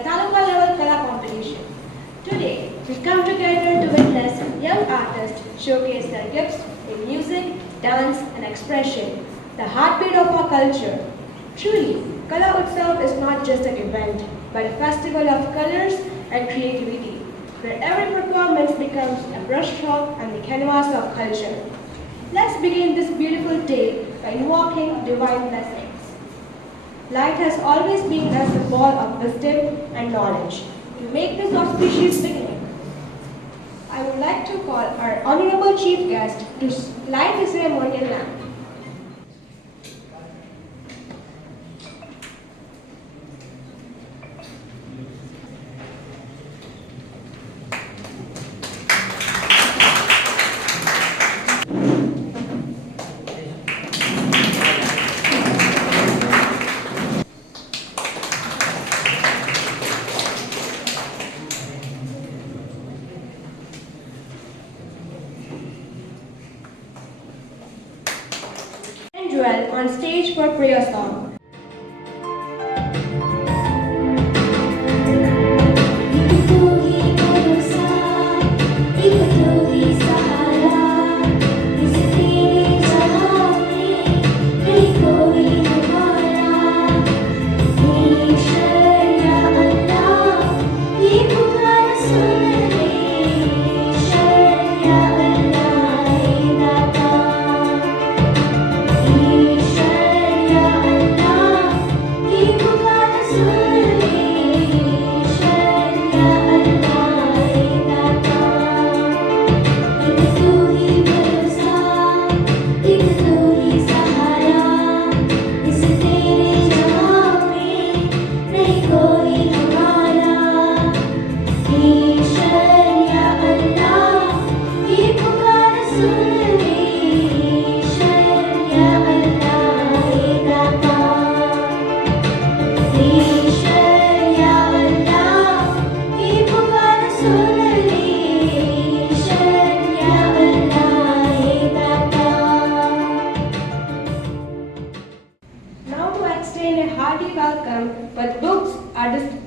the Taluka level Kala competition. Today, we come together to witness young artists showcase their gifts in music, dance, and expression, the heartbeat of our culture. Truly, Kala Utsav is not just an event, but a festival of colors and creativity, where every performance becomes a brushstroke on the canvas of culture. Let's begin this beautiful day by invoking divine blessings. Light has always been a symbol of wisdom and knowledge. To make this auspicious beginning, I would like to call our honorable chief guest to light the ceremonial lamp. Joel on stage for prayer song.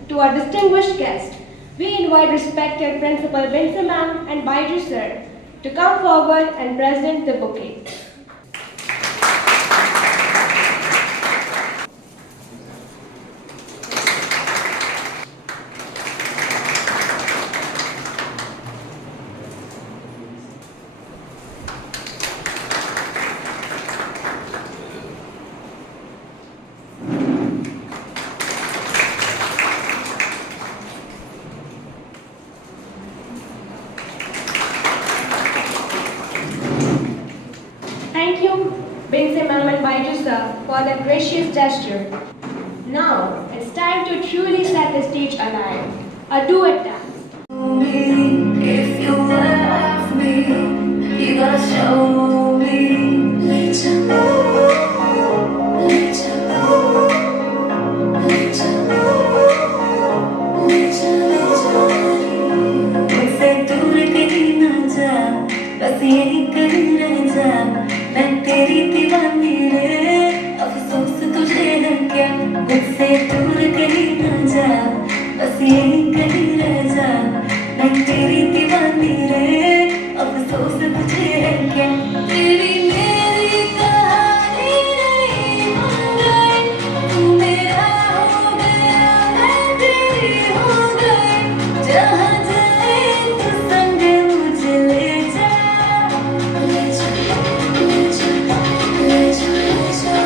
To our distinguished guests, we invite respected Principal Binsa Ma'am and Baiju Sir to come forward and present the bouquet. Thank you, Binsa Ma'am and Baiju Sir, for that gracious gesture. Now, it's time to truly set the stage alive. A duet dance. If you love me, you gotta show me. मुझसे दूर कहीं ना जा, बस यही कहीं रह जा। मैं तेरी दीवानी रे, अफसोस तुझे है क्या? मुझसे दूर कहीं ना जा, बस यही कहीं रह जा। मैं तेरी दीवानी रे, अफसोस तुझे है क्या? तेरी मेरी कहानी नहीं बन गई, तू मेरा हो गया, मैं तेरी हो गई। जहाँ जाए तू संग मुझे ले जा, ले जा, ले जा, ले जा, ले जा,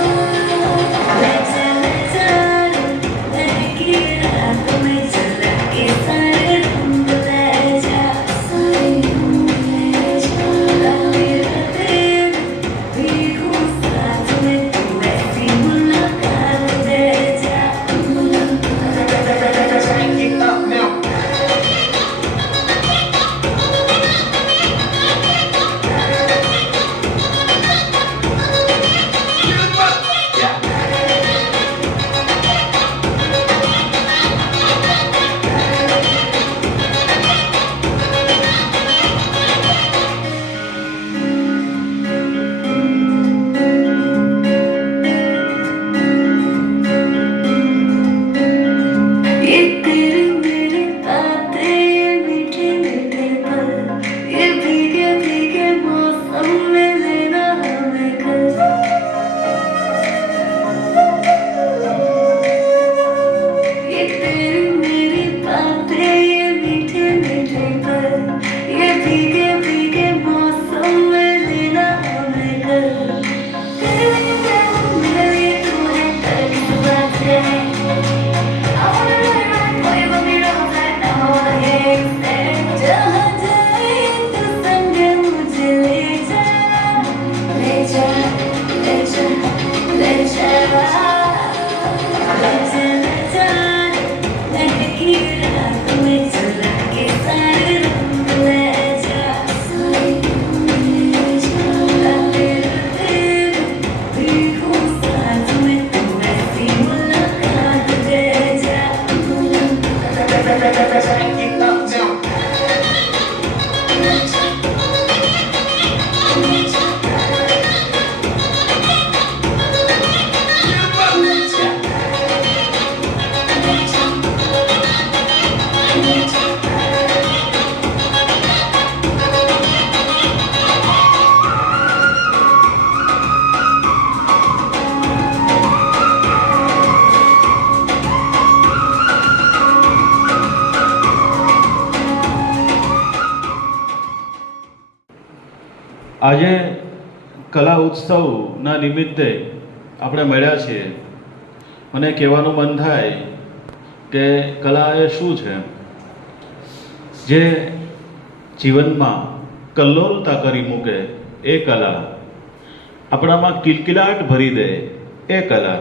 ले जा, ले जा। लड़की रात में चला के सारे तुम ले जा, सारे तुम ले जा। આજે કલા ઉત્સવના નિમિત્તે આપણે મળ્યા છીએ. મને કહેવાનું મન થાય કે કલા એ શું છે? જે જીવનમાં કલ્લોલતા કરી મૂકે એ કલા, આપણામાં કિલકિલાટ ભરી દે એ કલા.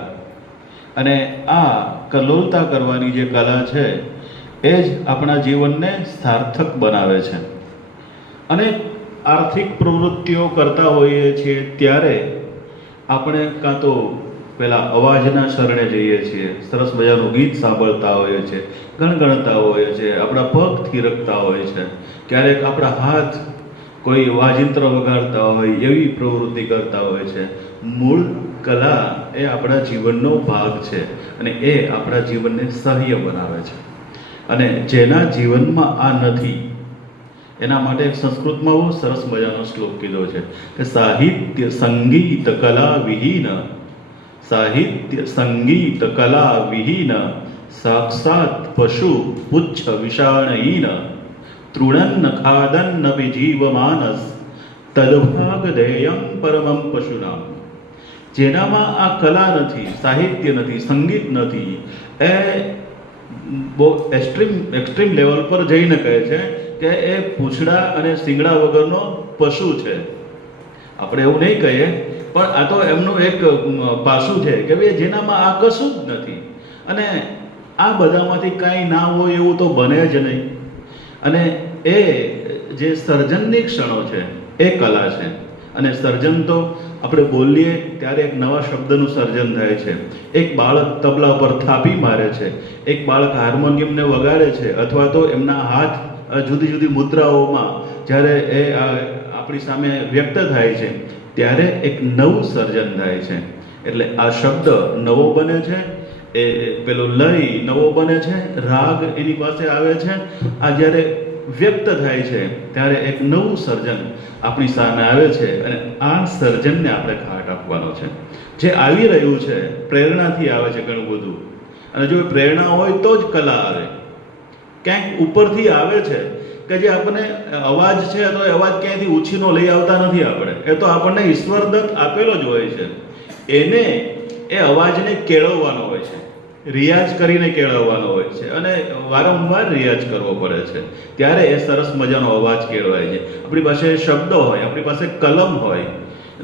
અને આ કલ્લોલતા કરવાની જે કલા છે એ જ આપણા જીવનને સાર્થક બનાવે છે. અને આર્થિક પ્રવૃત્તિઓ કરતા હોઈએ છીએ ત્યારે આપણે કાં તો પેલા અવાજના શરણે જઈએ છીએ, સરસ મજાનું ગીત સાંભળતા હોઈએ છીએ, ગણગણતા હોઈએ છીએ, આપણા પગ થીરકતા હોય છે, ક્યારેક આપણા હાથ કોઈ વાજિંત્ર વગાડતા હોય એવી પ્રવૃત્તિ કરતા હોય છે. મૂળ કલા એ આપણા જીવનનો ભાગ છે અને એ આપણા જીવનને સહ્ય બનાવે છે. અને જેના જીવનમાં આ નથી એના માટે સંસ્કૃતમાં બહુ સરસ મજાનો શ્લોક કીધો છે કે સાહિત્ય સંગીત કલા વિહીન, સાહિત્ય સંગીત કલા વિહીન સાક્ષાત પશુ પુચ્છ વિષાણહીન તૃણન્ન ખાદન્ન વિજીવમાનસ તદભાગ દેયમ પરમમ પશુનામ. જેનામાં આ કલા નથી, સાહિત્ય નથી, સંગીત નથી, એ બહુ એક્સ્ટ્રીમ લેવલ પર જઈને કહે છે કે એ પૂંછડા અને શિંગડા વગરનો પશુ છે. આપણે એવું નહીં કહીએ, પણ આ તો એમનું એક પાસું છે કે ભાઈ જેનામાં આ કશું જ નથી. અને આ બધામાંથી કાંઈ ના હોય એવું તો બને જ નહીં. અને એ જે સર્જનની ક્ષણો છે એ કલા છે. અને સર્જન તો આપણે બોલીએ ત્યારે એક નવા શબ્દનું સર્જન થાય છે. એક બાળક તબલા પર થાપી મારે છે, એક બાળક હાર્મોનિયમને વગાડે છે, અથવા તો એમના હાથ જુદી જુદી મુદ્રાઓમાં જ્યારે એ આપણી સામે વ્યક્ત થાય છે ત્યારે એક નવું સર્જન થાય છે. એટલે આ શબ્દ નવો બને છે, એ પેલો લય નવો બને છે, રાગ એની પાસે આવે છે. આ જ્યારે વ્યક્ત થાય છે ત્યારે એક નવું સર્જન આપણી સામે આવે છે અને આ સર્જનને આપણે ઘાટ આપવાનો છે. જે આવી રહ્યું છે પ્રેરણાથી આવે છે ઘણું બધું. અને જો પ્રેરણા હોય તો જ કલા આવે. ક્યાંક ઉપરથી આવે છે કે જે આપણને અવાજ છે તો એ અવાજ ક્યાંયથી ઉછીનો લઈ આવતા નથી આપણે, એ તો આપણને ઈશ્વરદત્ત આપેલો જ હોય છે. એને એ અવાજને કેળવવાનો હોય છે, રિયાઝ કરીને કેળવવાનો હોય છે અને વારંવાર રિયાઝ કરવો પડે છે ત્યારે એ સરસ મજાનો અવાજ કેળવાય છે. આપણી પાસે શબ્દો હોય, આપણી પાસે કલમ હોય,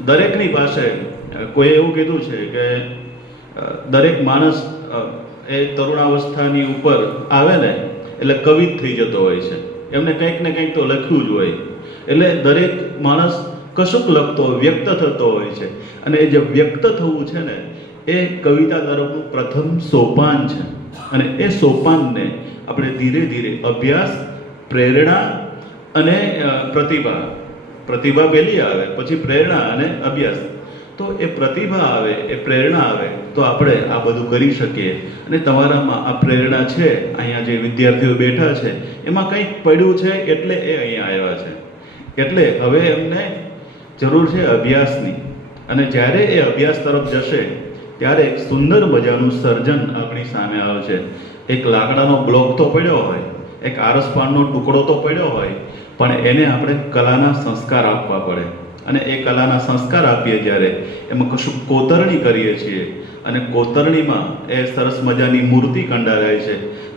દરેકની પાસે. કોઈ એવું કીધું છે કે દરેક માણસ એ તરુણાવસ્થાની ઉપર આવે ને એટલે કવિ જ થઈ જતો હોય છે. એમને કંઈક ને કંઈક તો લખ્યું જ હોય. એટલે દરેક માણસ કશુંક લખતો હોય, વ્યક્ત થતો હોય છે. અને એ જે વ્યક્ત થવું છે ને એ કવિતા તરફનું પ્રથમ સોપાન છે. અને એ સોપાનને આપણે ધીરે ધીરે અભ્યાસ, પ્રેરણા અને પ્રતિભા પહેલી આવે, પછી પ્રેરણા અને અભ્યાસ. તો એ પ્રતિભા આવે, એ પ્રેરણા આવે તો આપણે આ બધું કરી શકીએ. અને તમારામાં આ પ્રેરણા છે, અહીંયા જે વિદ્યાર્થીઓ બેઠા છે એમાં કંઈક પડ્યું છે એટલે એ અહીંયા આવ્યા છે. એટલે હવે એમને જરૂર છે અભ્યાસની. અને જ્યારે એ અભ્યાસ તરફ જશે ત્યારે એક સુંદર મજાનું સર્જન આપણી સામે આવશે. એક લાકડાનો બ્લોક તો પડ્યો હોય, એક આરસપાનનો ટુકડો તો પડ્યો હોય, પણ એને આપણે કલાના સંસ્કાર આપવા પડે. અને એ કલાના સંસ્કાર આપીએ જ્યારે એમાં કશું કોતરણી કરીએ છીએ અને કોતરણીમાં એ સરસ મજાની મૂર્તિ કંડારાય છે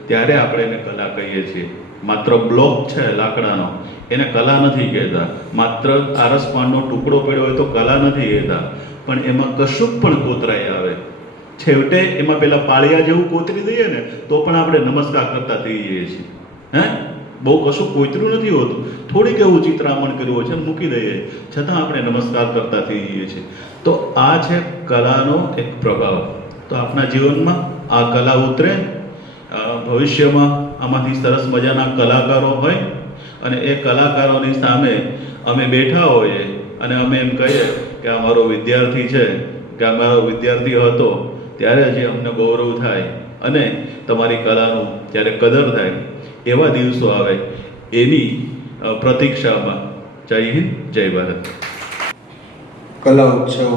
ત્યારે આપણે એને કલા કહીએ છીએ. માત્ર બ્લોક છે લાકડાનો એને કલા નથી કહેતા, માત્ર આરસપાનનો ટુકડો પડ્યો હોય તો કલા નથી કહેતા, પણ એમાં કશુંક પણ કોતરાઈ આવે. છેવટે એમાં પેલા પાળિયા જેવું કોતરી દઈએ ને તો પણ આપણે નમસ્કાર કરતા થઈ જઈએ છીએ. બહુ કશું કોતર્યું નથી હોતું, થોડીક એવું ચિત્રામણ કર્યું હોય છે મૂકી દઈએ, છતાં આપણે નમસ્કાર કરતા થઈ જઈએ છીએ. તો આ છે કલાનો એક પ્રભાવ. તો આપણા જીવનમાં આ કલા ઉતરે, ભવિષ્યમાં આમાંથી સરસ મજાના કલાકારો હોય અને એ કલાકારોની સામે અમે બેઠા હોઈએ અને અમે એમ કહીએ કે આ મારો વિદ્યાર્થી છે કે આ મારો વિદ્યાર્થી હતો, ત્યારે જે અમને ગૌરવ થાય અને તમારી કલાનું જ્યારે કદર થાય એવા દિવસો આવે એની પ્રતીક્ષામાં. જય હિન્દ, જય ભારત. કલા ઉત્સવ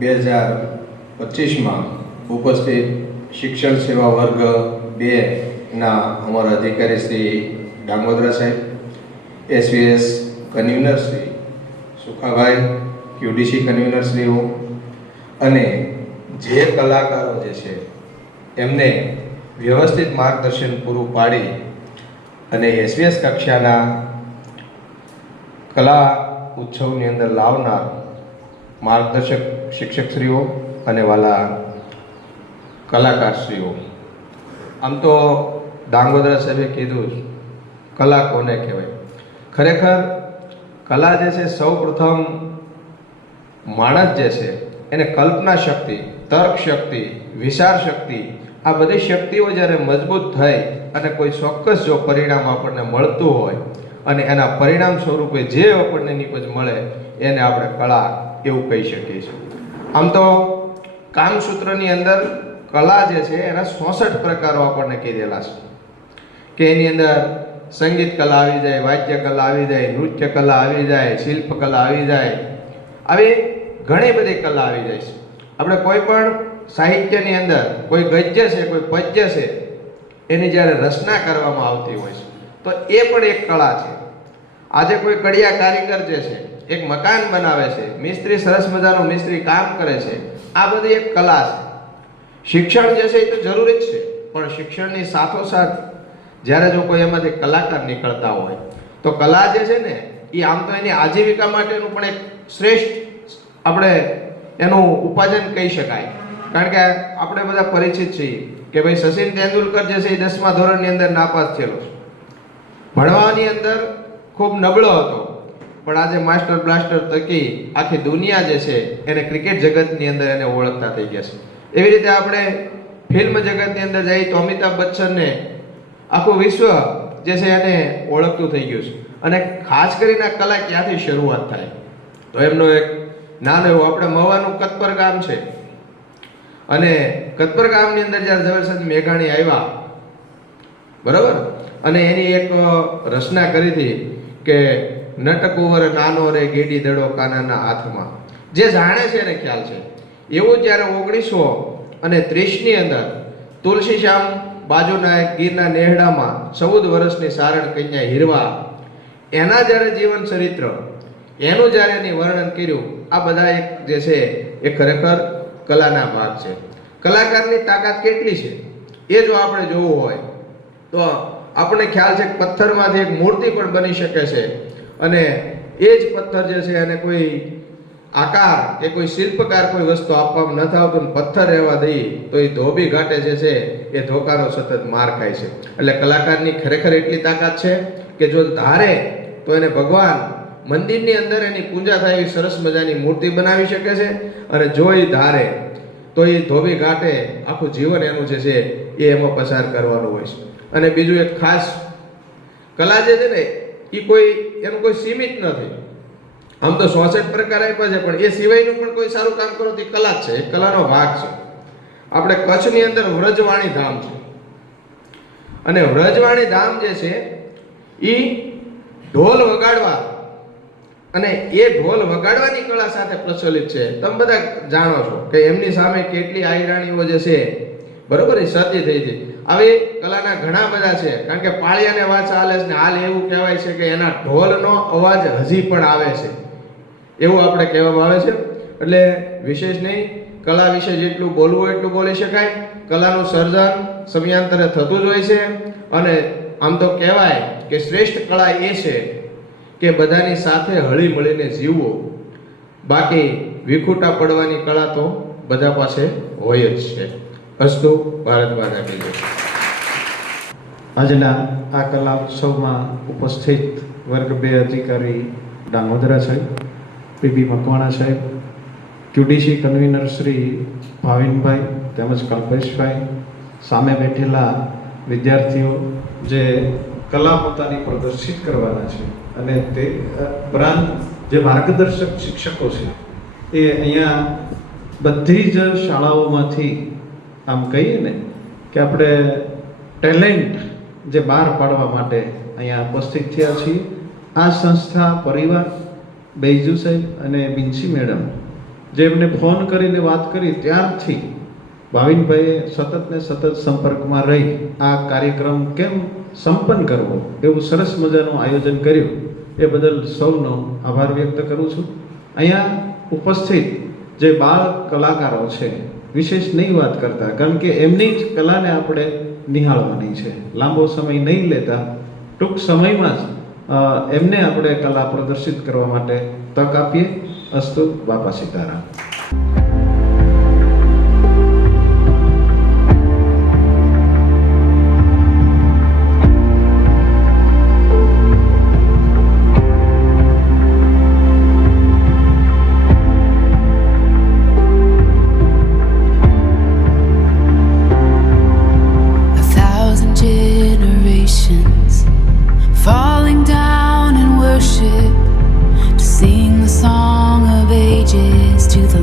2025માં ઉપસ્થિત શિક્ષણ સેવા વર્ગ 2ના અમારા અધિકારી શ્રી ડાંગોદરા સાહેબ, SVS convener Shri Sukhabhai, QDC કન્વીનરશ્રીઓ અને જે કલાકારો જે છે એમને વ્યવસ્થિત માર્ગદર્શન પૂરું પાડી અને SBS કક્ષાના કલા ઉત્સવની અંદર લાવનાર માર્ગદર્શક શિક્ષકશ્રીઓ અને વાલા કલાકારશ્રીઓ. આમ તો ડાંગોદરા સાહેબે કીધું કલા કોને કહેવાય. ખરેખર કલા જે છે સૌ પ્રથમ માણસ જે છે એને કલ્પના શક્તિ, તર્ક શક્તિ, વિચાર શક્તિ, આ બધી શક્તિઓ જ્યારે મજબૂત થઈ અને કોઈ ચોક્કસ જો પરિણામ આપણને મળતું હોય અને એના પરિણામ સ્વરૂપે જે આપણને નિપજ મળે એને આપણે કળા એવું કહી શકીએ છીએ. આમ તો કામસૂત્રની અંદર કલા જે છે એના 66 પ્રકારો આપણને કીધેલા છે કે એની અંદર સંગીત કલા આવી જાય, વાદ્ય કલા આવી જાય, નૃત્ય કલા આવી જાય, શિલ્પ કલા આવી જાય, આવી ઘણી બધી કલા આવી જાય છે. આપણે કોઈ પણ સાહિત્યની અંદર કોઈ ગદ્ય છે, કોઈ પદ્ય છે, એની જ્યારે રચના કરવામાં આવતી હોય છે તો એ પણ એક કળા છે. આજે કોઈ કડિયા કારીગર જે છે એક મકાન બનાવે છે, મિસ્ત્રી સરસ મજાનું મિસ્ત્રી કામ કરે છે, આ બધી એક કલા છે. શિક્ષણ જે છે એ તો જરૂરી જ છે, પણ શિક્ષણની સાથોસાથ જ્યારે જો કોઈ એમાંથી કલાકાર નીકળતા હોય તો કલા જે છે ને એ આમ તો એની આજીવિકા માટેનું પણ એક શ્રેષ્ઠ આપણે એનું ઉપાર્જન કહી શકાય. કારણ કે આપણે બધા પરિચિત છીએ કે ભાઈ સચિન તેંડુલકર જે છે એ 10મા ધોરણની અંદર નાપાસ થયેલો છે. ભણવાની અંદર ખૂબ નબળો હતો, પણ આજે માસ્ટર બ્લાસ્ટર તકી આખી દુનિયા જે છે એને ક્રિકેટ જગતની અંદર એને ઓળખતા થઈ ગયા છે. એવી રીતે આપણે ફિલ્મ જગતની અંદર જઈએ તો અમિતાભ બચ્ચનને આખું વિશ્વ જે છે એને ઓળખતું થઈ ગયું છે. અને ખાસ કરીને કલા ક્યાંથી શરૂઆત થાય તો એમનો એક નાનો એવું આપણે મવાનું કતપર ગામ છે અને કતપર ગામની અંદર જ્યારે ઝવેરચંદ મેઘાણી આવ્યા બરાબર, અને એની એક રચના કરી હતી કે નટકુંવર નાનો રે ગેડી દડો કાનાના હાથમાં. જે જાણે છે એને ખ્યાલ છે. એવું જ્યારે 1930ની અંદર તુલસીશ્યામ બાજુના એક ગીરના નેહડામાં 14 વર્ષની સારણ કન્યા હીરવા એના જ્યારે જીવન ચરિત્ર એનું જ્યારે એની વર્ણન કર્યું, આ બધા એક જે છે એ ખરેખર કલાના ભાગ છે. કલાકારની તાકાત કેટલી છે એ જો આપણે જોવું હોય તો આપણને ખ્યાલ છે કે પથ્થરમાંથી એક મૂર્તિ પણ બની શકે છે અને એ જ પથ્થર જે છે એને કોઈ આકાર કે કોઈ શિલ્પકાર કોઈ વસ્તુ આપવામાં નથી આવતું, પથ્થર રહેવા દઈએ તો એ ધોબી ઘાટે જે છે એ ધોકાનો સતત માર ખાય છે. એટલે કલાકારની ખરેખર એટલી તાકાત છે કે જો ધારે તો એને ભગવાન મંદિરની અંદર એની પૂજા થાય એવી સરસ મજાની મૂર્તિ બનાવી શકે છે, અને જો એ ધારે તો એ ધોબી ઘાટે આખું જીવન એનું જે છે એ એમાં પસાર કરવાનું હોય છે. અને બીજું એક ખાસ કલા જે છે ને એ કોઈ એનું કોઈ સીમિત નથી. આમ તો 66 પ્રકાર આપ્યા છે, પણ એ સિવાયનું પણ કોઈ સારું કામ કરો તો એ કલા જ છે, એ કલાનો ભાગ છે. આપણે કચ્છની અંદર વ્રજવાણી ધામ છે અને વ્રજવાણી ધામ જે છે એ ઢોલ વગાડવા અને એ ઢોલ વગાડવાની કળા સાથે પ્રચલિત છે. તમે બધા જાણો છો કે એમની સામે કેટલી આયરાણીઓ જે છે બરોબર એ સતી થઈ હતી. આવી કલાના ઘણા બધા છે, કારણ કે પાળિયાને વાત ચાલે છે ને હાલ એવું કહેવાય છે કે એના ઢોલનો અવાજ હજી પણ આવે છે એવું આપણે કહેવામાં આવે છે. એટલે વિશેષ નહીં, કલા વિશે જેટલું બોલવું એટલું બોલી શકાય. કલાનું સર્જન સમયાંતરે થતું જ હોય છે અને આમ તો કહેવાય કે શ્રેષ્ઠ કળા એ છે કે બધાની સાથે હળી મળીને જીવવું. બાકી વિખૂટા પડવાની કળા તો બધા પાસે હોય જ છે. અસ્તુ ભારત માતા કી જય. આજના આ કલા ઉત્સવમાં ઉપસ્થિત વર્ગ 2 અધિકારી ડાંગોદરા સાહેબ, પીબી મકવાણા સાહેબ, QDC કન્વીનર શ્રી ભાવિનભાઈ તેમજ કલ્પેશભાઈ, સામે બેઠેલા વિદ્યાર્થીઓ જે કલા પોતાની પ્રદર્શિત કરવાના છે અને તે ઉપરાંત જે માર્ગદર્શક શિક્ષકો છે એ અહીંયા બધી જ શાળાઓમાંથી આમ કહીએ ને કે આપણે ટેલેન્ટ જે બહાર પાડવા માટે અહીંયા ઉપસ્થિત થયા છીએ. આ સંસ્થા પરિવાર બૈજુ સાહેબ અને બિન્સી મેડમ જેમને ફોન કરીને વાત કરી ત્યારથી ભાવિનભાઈએ સતત ને સતત સંપર્કમાં રહી આ કાર્યક્રમ કેમ સંપન્ન કરવો એવું સરસ મજાનું આયોજન કર્યું એ બદલ સૌનો આભાર વ્યક્ત કરું છું. અહીંયા ઉપસ્થિત જે બાળ કલાકારો છે વિશેષ નહીં વાત કરતા, કારણ કે એમની જ કલાને આપણે નિહાળવાની છે. લાંબો સમય નહીં લેતા ટૂંક સમયમાં જ એમને આપણે કલા પ્રદર્શિત કરવા માટે તક આપીએ. અસ્તુ. બાપા Sitaram. Falling down in worship to sing the song of ages to the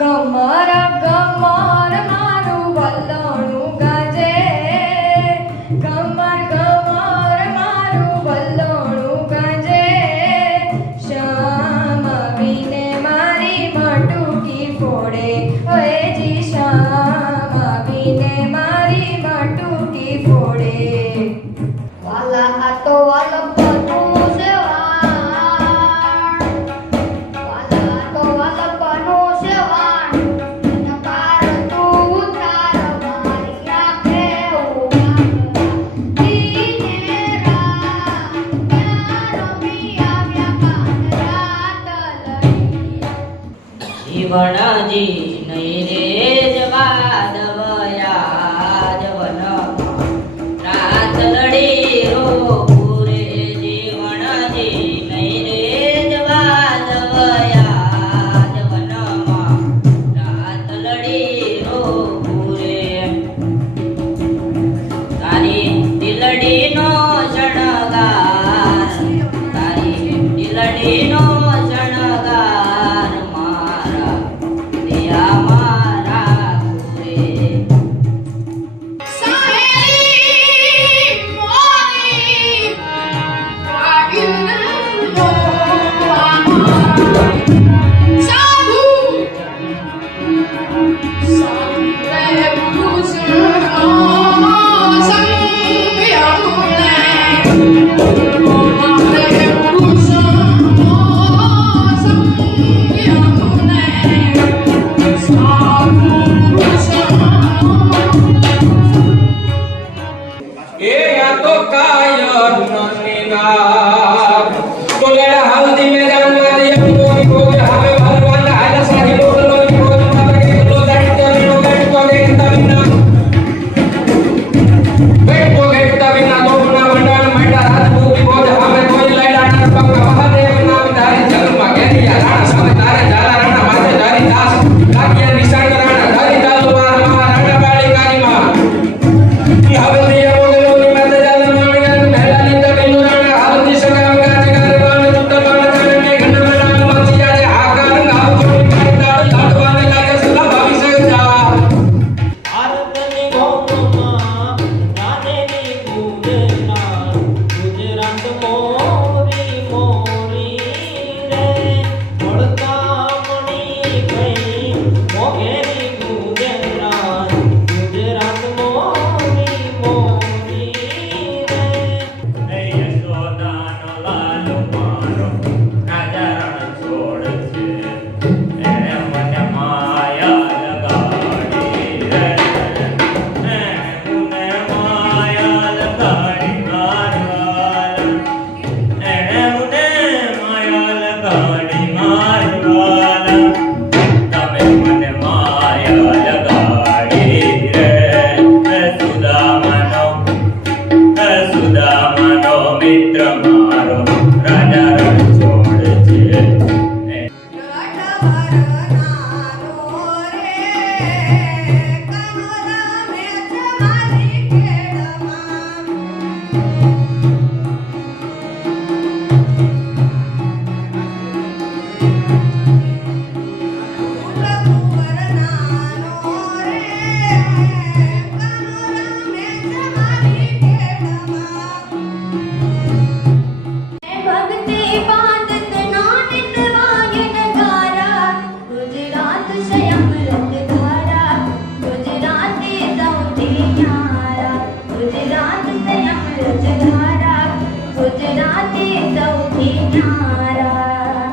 ગમર ગમર મારું વલ્લણું ગાજે, ગમર ગમર મારું વલ્લણું ગાજે, શ્યામ આવીને મારી મટુકી ફોડે, હવેજી શ્યામ આવીને મારી મટુકી ફોડે. વાલા આ તો વાલપનું સેવાણ, વાલા આ તો વાલપનું સેવાણ, નકાર તું ઉતાર મારી આંખે ઉગાડવા. દીને રાત ક્યાં રમી આવ્યા કાન રાત લઈ. જીવણજી નહીં રે જવા દવયા જવનમાં રાત લડી રોપુરે. જીવણજી નહીં રે જવા દવયા જવનમાં રાત લડી રોપુરે. તારી દિલડીનો શણગાર, તારી દિલડીનો શણગાર મારા દિયા મારા કુરે. સાહેલી મોરી વાગિલનો સાધુ સંરે ભૂષણો સંગ્યામુને મારે ભૂષણો સંગ્યામુને સાધુ ભૂષણો. એ યા તો કાયર નનીનાર બોલેડા હલ્દી મે જાનવા દે મોરી ગોર હવે ભગવાન આલા સાહી બોલો ગોર મારે લો દાડી તો લો ગાડી તો ગે તવિના બેટ તો ગે તવિના દોના વંડાણ માટા રાત ભૂખી બોજ હવે કોઈ લડાણા પક્કા મહાદેવ નામ ધારી જન્મ ગેરિયા રાણા સામે તારે જાલા રાણા માથે જારી દાસ લાગિયા નિશાન રાણા ધારી તાલો માર રાણા બાળી કાની માં હવે દિયા બોલેલો માથે જાલા માણ્યા મહેલાની તબીનો રાણા હલ્દી સગા ગાજ ગારે વાળે ચુટ્ટા વાળા જાણે મે ઘંડા નામ મચિયા જે આકાર નાવ જોડી કાઢ લાડવાને લાગે સદા ભાવી સગા. ભારતની ગોમમાં રાધેની કુંડના ગુજરાત મોરી મોરી રે. મળતા મણી ગઈ મોઘેરી ગુજરાત ગુજરાત મોરી મોરી રે. યશોદાનો લાલો મારો રાજા રણ છોડ છે, એને મને માયા લગાડી રે. મને માયા લગાડી મારવાલા, એને મને માયા લગાડી મારવાલા. તમે મને માયા લગાડી રે. સુદામાનો મિત્ર મારો રાજા રણ છોડ છે. ભક્તિ બાંધત નાનિત વાયન ગારા, ગુજરાત સ્વયં રત ધારા, ગુજરાતી સૌથી ન્યારા, ગુજરાત સ્વયં રત ધારા, ગુજરાતી સૌથી ન્યારા.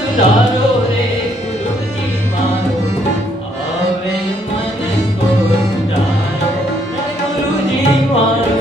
સુધારો રે ગુરુજી મારો, આવેલ મન કો સુધારો રે ગુરુજી મારો.